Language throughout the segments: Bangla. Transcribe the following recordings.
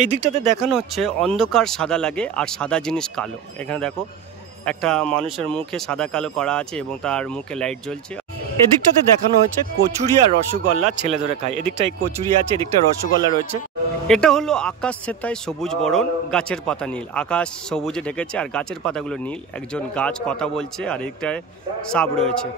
এই দিকটাতে দেখানো হচ্ছে অন্ধকার সাদা লাগে আর সাদা জিনিস কালো। এখানে দেখো একটা মানুষের মুখে সাদা কালো করা আছে এবং তার মুখে লাইট জ্বলছে। এদিকটাতে দেখানো হচ্ছে কচুরি আর রসগোল্লা ছেলে ধরে খায়। এদিকটায় কচুরি আছে, এদিকটা রসগোল্লা রয়েছে। এটা হলো আকাশ সেতায় সবুজ বরণ, গাছের পাতা নীল। আকাশ সবুজে ঢেকেছে আর গাছের পাতাগুলো নীল। একজন গাছ কথা বলছে আর এদিকটায় সাপ রয়েছে।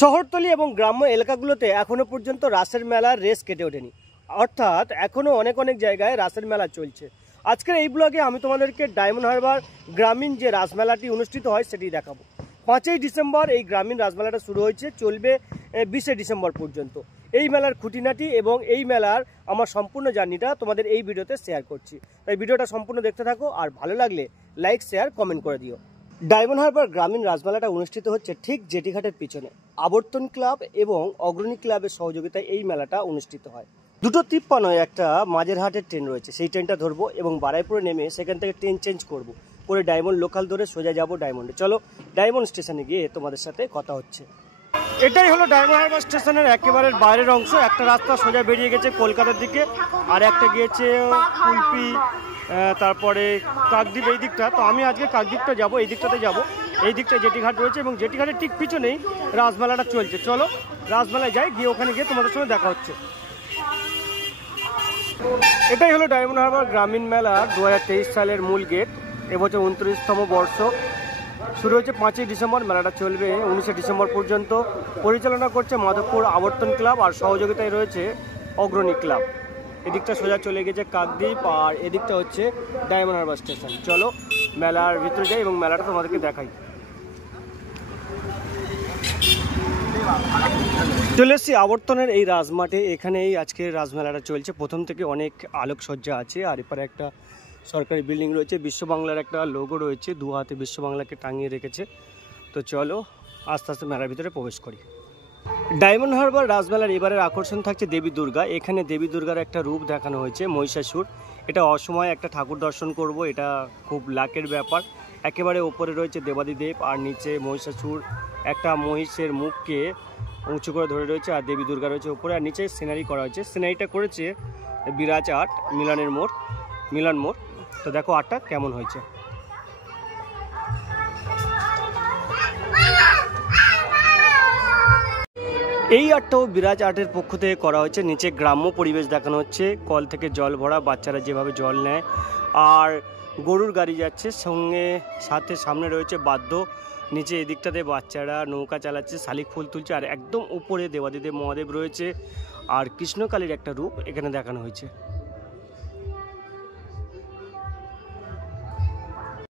শহরতলি এবং গ্রাম্য এলাকাগুলোতে এখনো পর্যন্ত রাসের মেলার রেস কেটে ওঠেনি, অর্থাৎ এখনো অনেক জায়গায় রাসের মেলা চলছে। আজকের এই ব্লগে আমি তোমাদেরকে ডায়মন্ড হারবার গ্রামীণ যে রাসমেলাটি অনুষ্ঠিত হয় সেটি দেখাবো। 5ই ডিসেম্বর এই গ্রামীণ রাসমেলাটা শুরু হয়েছে, চলবে 20শে ডিসেম্বর পর্যন্ত। এই মেলার খুঁটিনাটি এবং এই মেলার আমার সম্পূর্ণ জার্নিটা তোমাদের এই ভিডিওতে শেয়ার করছি, তাই ভিডিওটা সম্পূর্ণ দেখতে থাকো আর ভালো লাগলে লাইক শেয়ার কমেন্ট করে দিও। ডায়মন্ড হারবার গ্রামীণ রাসমেলাটা অনুষ্ঠিত হচ্ছে ঠিক জেটিঘাটের পিছনে। আবর্তন ক্লাব এবং অগ্রণী ক্লাবের সহযোগিতায় এই মেলাটা অনুষ্ঠিত হয়। 2:53 একটা মাঝের হাটের ট্রেন রয়েছে, সেই ট্রেনটা ধরবো এবং বারাইপুরে নেমে সেখান থেকে ট্রেন চেঞ্জ করব করে ডায়মন্ড লোকাল ধরে সোজা যাব ডায়মন্ডে। চলো ডায়মন্ড স্টেশনে গিয়ে তোমাদের সাথে কথা হচ্ছে। এটাই হলো ডায়মন্ড হারবার স্টেশনের একেবারে বাইরের অংশ। একটা রাস্তা সোজা বেরিয়ে গেছে কলকাতার দিকে আর একটা গিয়েছে কুলপি, তারপরে কাকদ্বীপ এই দিকটা। তো আমি আজকে কাকদ্বীপটা যাবো, এই দিকটাতে যাবো। এই দিকটা জেটিঘাট রয়েছে এবং জেটিঘাটের ঠিক পিছনেই রাসমেলাটা চলছে। চলো রাসমেলায় যাই, গিয়ে ওখানে গিয়ে তোমাদের সঙ্গে দেখা হচ্ছে। এটাই হলো ডায়মন্ড হারবার গ্রামীণ মেলার 2023 সালের মূল গেট। এবছর 29তম বর্ষ শুরু হয়েছে 5ই ডিসেম্বর। মেলাটা চলবে 19শে ডিসেম্বর পর্যন্ত। পরিচালনা করছে মাধবপুর আবর্তন ক্লাব আর সহযোগিতায় রয়েছে অগ্রণী ক্লাব। এদিকটা সোজা চলে গেছে কাকদ্বীপ আর এদিকটা হচ্ছে ডায়মন্ড হারবার স্টেশন। চলো মেলার ভিতরে যাই এবং মেলাটা তোমাদেরকে দেখাই। চলে এসেছি আবর্তনের এই রাজমাঠে। এখানেই আজকের রাজমেলাটা চলছে। প্রথম থেকে অনেক আলোকসজ্জা আছে আর এপারে একটা সরকারি বিল্ডিং রয়েছে, বিশ্ব বাংলার একটা লোগো রয়েছে, দু হাতে বিশ্ব বাংলাকে টাঙিয়ে রেখেছে। তো চলো আস্তে আস্তে মেলার ভিতরে প্রবেশ করি। ডায়মন্ড হারবার রাজমেলার এবারের আকর্ষণ থাকছে দেবী দুর্গা। এখানে দেবী দুর্গার একটা রূপ দেখানো হয়েছে, মহিষাসুর। এটা অসময়ে একটা ঠাকুর দর্শন করব, এটা খুব লাকের ব্যাপার। একেবারে ওপরে রয়েছে দেবাদিদেব আর নিচে মহিষাসুর একটা মহিষের মুখকে উঁচু করে ধরে রয়েছে আর দেবী দুর্গা রয়েছে উপরে। আর নিচে সিনারি করা হয়েছে, সিনারিটা করেছে বিরাজ আর্ট, মিলন মোড়। তো দেখো আর্টটা কেমন হয়েছে। এই আর্টটাও বিরাজ আর্টের পক্ষ থেকে করা হয়েছে। নিচে গ্রাম্য পরিবেশ দেখানো হচ্ছে, কল থেকে জল ভরা, বাচ্চারা যেভাবে জল নেয় আর গরুর গাড়ি যাচ্ছে সাথে সামনে রয়েছে বাদ্য। নিচে এদিকটাতে বাচ্চারা নৌকা চালাচ্ছে, শালিক ফুল তুলছে আর একদম উপরে দেবাদিদেব মহাদেব রয়েছে আর কৃষ্ণকালীর একটা রূপ এখানে দেখানো হয়েছে।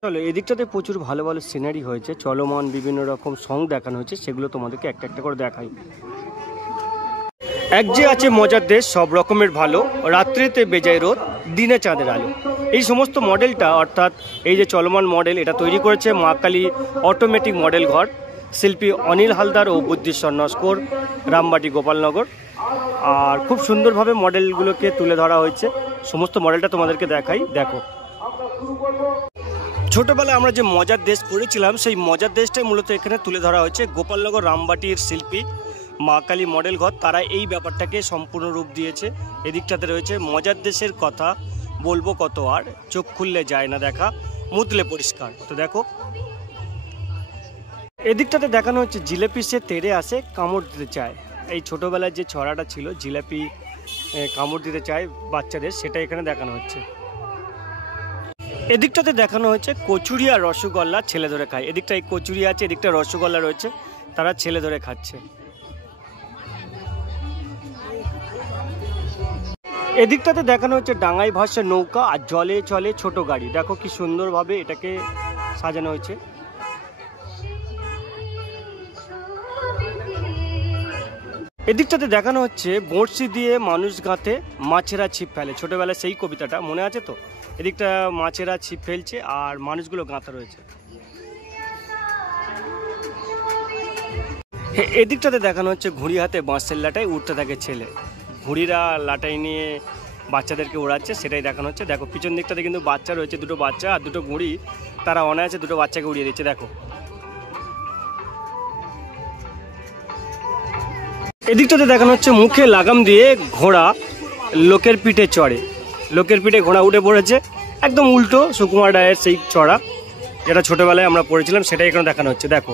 চলো এদিকটাতে প্রচুর ভালো ভালো সিনারি হয়েছে, চলমান বিভিন্ন রকম সং দেখানো হয়েছে, সেগুলো তোমাদেরকে একটা একটা করে দেখাই। এক যে আছে মজার দেশ, সব রকমের ভালো, রাত্রিতে বেজায় রোদ, দিনে চাঁদের আলো। এই সমস্ত মডেলটা অর্থাৎ এই যে চলমান মডেল, এটা তৈরি করেছে মা কালী অটোমেটিক মডেল ঘর, শিল্পী অনিল হালদার ও বুদ্ধিশ্বর নস্কর, রামবাটি গোপালনগর। আর খুব সুন্দরভাবে মডেলগুলোকে তুলে ধরা হয়েছে। সমস্ত মডেলটা তোমাদেরকে দেখাই, দেখো। ছোটবেলায় আমরা যে মজার দেশ পড়েছিলাম সেই মজার দেশটাই মূলত এখানে তুলে ধরা হয়েছে। গোপালনগর রামবাটির শিল্পী মা কালী মডেল ঘর, তারা এই ব্যাপারটাকে সম্পূর্ণ রূপ দিয়েছে। এদিকটাতে রয়েছে মজার দেশের কথা বলবো কত আর, চোখ খুললে যায় না দেখা, মুতলে পরিষ্কার। তো দেখো এদিকটাতে দেখানো হচ্ছে জিলেপি সে তেড়ে আসে কামড় দিতে চায়। এই ছোটোবেলায় যে ছড়াটা ছিল, জিলাপি কামড় দিতে চায় বাচ্চাদের, সেটা এখানে দেখানো হচ্ছে। এদিকটাতে দেখানো হচ্ছে কচুরি আর রসগোল্লা ছেলে ধরে খায়। এদিকটায় কচুরি আছে, এদিকটা রসগোল্লা রয়েছে, তারা ছেলে ধরে খাচ্ছে। এদিকটাতে দেখানো হচ্ছে ডাঙায় ভাসে নৌকা আর জলে চলে ছোট গাড়ি। দেখো কি সুন্দরভাবে এটাকে সাজানো হয়েছে। এদিকটাতে দেখানো হচ্ছে বড়শি দিয়ে মানুষ গাঁথে, মাছেরা ছিপ ফেলে। ছোটবেলায় সেই কবিতাটা মনে আছে তো? এদিকটা মাছেরা ছিপ ফেলছে আর মানুষগুলো গাঁথা রয়েছে। এদিকটাতে দেখানো হচ্ছে ঘুড়ি হাতে বাঁশের লাটায় উঠতে থাকে ছেলে। ঘুড়িরা লাটাই নিয়ে বাচ্চাদেরকে ওড়াচ্ছে, সেটাই দেখানো হচ্ছে। দেখো পিছন দিকটাতে কিন্তু বাচ্চা রয়েছে, দুটো বাচ্চা আর দুটো ঘুড়ি, তারা অনায়াসে দুটো বাচ্চাকে উড়িয়ে দিচ্ছে। দেখো এদিকটাতে দেখানো হচ্ছে মুখে লাগাম দিয়ে ঘোড়া লোকের পিঠে চড়ে। লোকের পিঠে ঘোড়া উঠে পড়েছে, একদম উল্টো সুকুমার রায়ের সেই চড়া যেটা ছোটবেলায় আমরা পড়েছিলাম, সেটাই এখানে দেখানো হচ্ছে। দেখো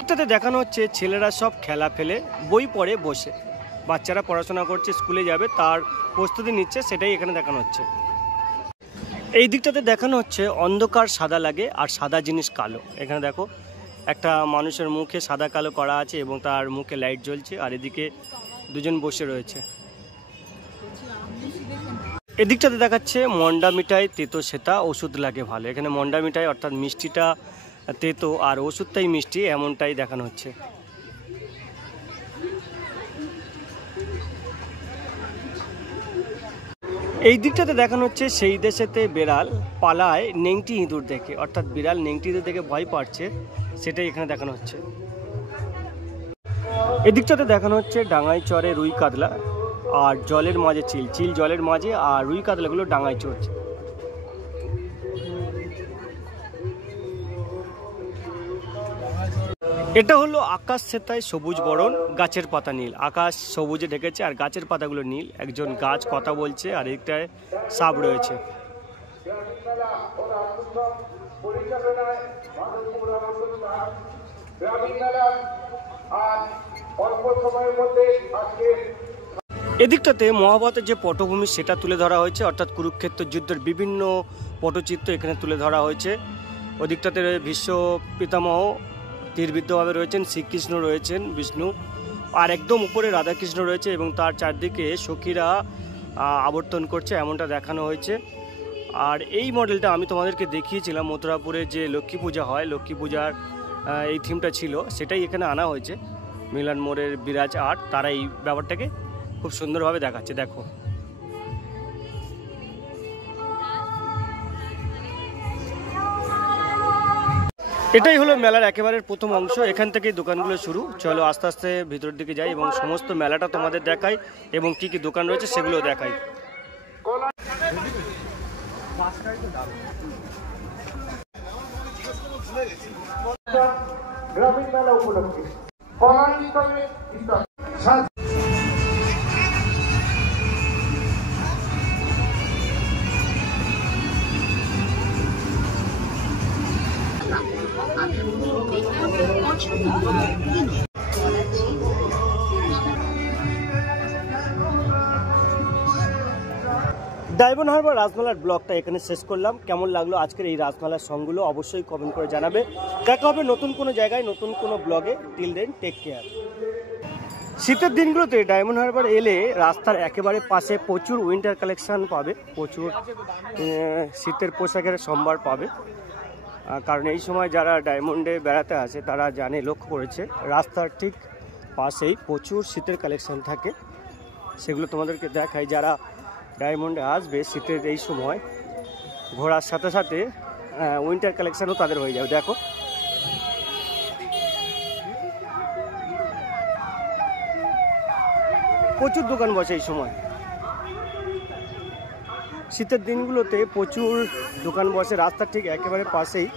এটাতে দেখানো হচ্ছে ছেলেরা সব খেলা ফেলে বই পড়ে বসে, বাচ্চারা পড়াশোনা করছে, স্কুলে যাবে তার প্রস্তুতি নিচ্ছে, সেটাই এখানে দেখানো হচ্ছে। এই দিকটাতে দেখানো হচ্ছে অন্ধকার সাদা লাগে আর সাদা জিনিস কালো। এখানে দেখো একটা মানুষের মুখে সাদা কালো করা আছে এবং তার মুখে লাইট জ্বলছে, আর এদিকে দুজন বসে রয়েছে। এদিকটাতে দেখাচ্ছে মন্ডা মিঠাই তেতো সেতা ওষুধ লাগে ভালো। এখানে মন্ডা মিঠাই অর্থাৎ মিষ্টিটা তেতো আর ওষুধটাই মিষ্টি, এমনটাই দেখানো হচ্ছে। এই দিকটাতে দেখানো হচ্ছে সেই দেশেতে বেড়াল পালায় নেংটি ইঁদুর দেখে, অর্থাৎ বিড়াল নেংটি ইঁদুর দেখে ভয় পাচ্ছে, সেটাই এখানে দেখানো হচ্ছে। এদিকটাতে দেখানো হচ্ছে ডাঙায় চড়ে রুই কাতলা, আর জলের মাঝে চিল, চিল জলের মাঝে, আর রুই কাতলাগুলো ডাঙায় চড়ছে। এটা হলো আকাশ সেতায় সবুজ বরণ, গাছের পাতা নীল। আকাশ সবুজে ঢেকেছে আর গাছের পাতাগুলো নীল। একজন গাছ কথা বলছে আর এদিকটায় সাপ রয়েছে। এদিকটাতে মহাভারতের যে পটভূমি সেটা তুলে ধরা হয়েছে, অর্থাৎ কুরুক্ষেত্র যুদ্ধের বিভিন্ন পটচিত্র এখানে তুলে ধরা হয়েছে। ওদিকটাতে ভীষ্ম পিতামহ তীরবিদ্ধভাবে রয়েছেন, শ্রীকৃষ্ণ রয়েছেন, বিষ্ণু, আর একদম উপরে রাধাকৃষ্ণ রয়েছে এবং তার চারদিকে সখীরা আবর্তন করছে, এমনটা দেখানো হয়েছে। আর এই মডেলটা আমি তোমাদেরকে দেখিয়েছিলাম মথুরাপুরে যে লক্ষ্মী পূজা হয়, লক্ষ্মী পূজার এই থিমটা ছিল, সেটাই এখানে আনা হয়েছে। মিলন মোড়ের বিরাজ আর্ট তারা এই ব্যাপারটাকে খুব সুন্দরভাবে দেখাচ্ছে। দেখো এটাই হলো মেলার একেবারে প্রথম অংশ, এখান থেকেই দোকানগুলো শুরু। চলো আস্তে আস্তে ভিতরের দিকে যাই এবং সমস্ত মেলাটা তোমাদের দেখাই এবং কি কি দোকান রয়েছে সেগুলো দেখাই। গ্রামীণ মেলা উপলক্ষে ডায়মন্ড হারবার রাসমেলার ব্লগটা এখানে শেষ করলাম। কেমন লাগলো আজকের এই রাসমেলার সঙ্গগুলো অবশ্যই কমেন্ট করে জানাবে। দেখা হবে নতুন কোনো জায়গায় নতুন কোনো ব্লগে। Till then take care. শীতের দিনগুলোতে ডায়মন্ড হারবার এলে রাস্তার একেবারে পাশে প্রচুর উইন্টার কালেকশন পাবে, প্রচুর শীতের পোশাকের সম্ভার পাবে। কারণ এই সময় যারা ডায়মন্ডে বেড়াতে আসে তারা জানে, লক্ষ্য করেছে রাস্তার ঠিক পাশেই প্রচুর শীতের কালেকশন থাকে, সেগুলো তোমাদেরকে দেখাই। যারা ডায়মন্ডে আসবে শীতের এই সময় ঘোরার সাথে সাথে উইন্টার কালেকশনও তাদের হয়ে যাবে। দেখো প্রচুর দোকান বসে এই সময়, শীতের দিনগুলোতে প্রচুর দোকান বসে রাস্তার ঠিক একেবারে পাশেই।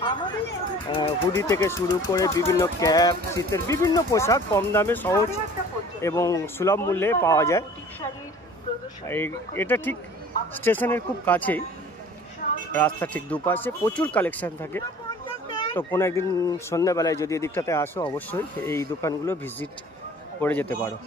হুডি থেকে শুরু করে বিভিন্ন ক্যাপ, শীতের বিভিন্ন পোশাক কম দামে সহজ এবং সুলভ মূল্যে পাওয়া যায়। এটা ঠিক স্টেশনের খুব কাছেই, রাস্তা ঠিক দুপাশে প্রচুর কালেকশন থাকে। তো কোনো একদিন সন্ধ্যাবেলায় যদি এদিকটাতে আসো অবশ্যই এই দোকানগুলো ভিজিট করে যেতে পারো।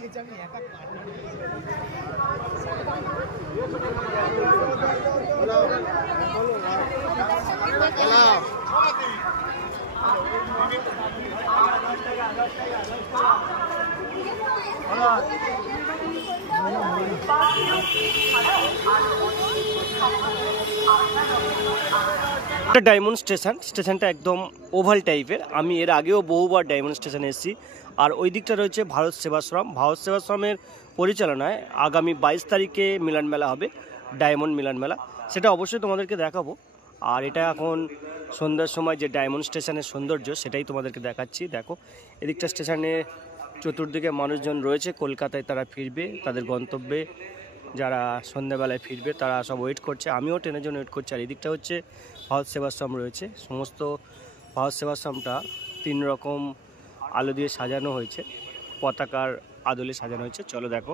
ডায়মন্ড স্টেশনটা একদম ওভাল টাইপের। আমি এর আগেও বহুবার ডায়মন্ড স্টেশনে এসেছি। আর ওই দিকটা রয়েছে ভারত সেবাশ্রমের পরিচালনায় আগামী 22 তারিখে মিলন মেলা হবে, ডায়মন্ড মিলন মেলা, সেটা অবশ্যই তোমাদেরকে দেখাবো। আর এটা এখন সন্ধ্যার সময় যে ডায়মন্ড স্টেশনের সৌন্দর্য সেটাই তোমাদেরকে দেখাচ্ছি। দেখো এদিকটা স্টেশনে চতুর্দিকে মানুষজন রয়েছে, কলকাতায় তারা ফিরবে তাদের গন্তব্যে, যারা সন্ধ্যাবেলায় ফিরবে তারা সব ওয়েট করছে, আমিও ট্রেনের জন্য ওয়েট করছি। আর এদিকটা হচ্ছে ভারত সেবাশ্রম রয়েছে, সমস্ত ভারত সেবাশ্রমটা 3 রকম আলো দিয়ে সাজানো হয়েছে, পতাকার আদলে সাজানো হয়েছে। চলো দেখো।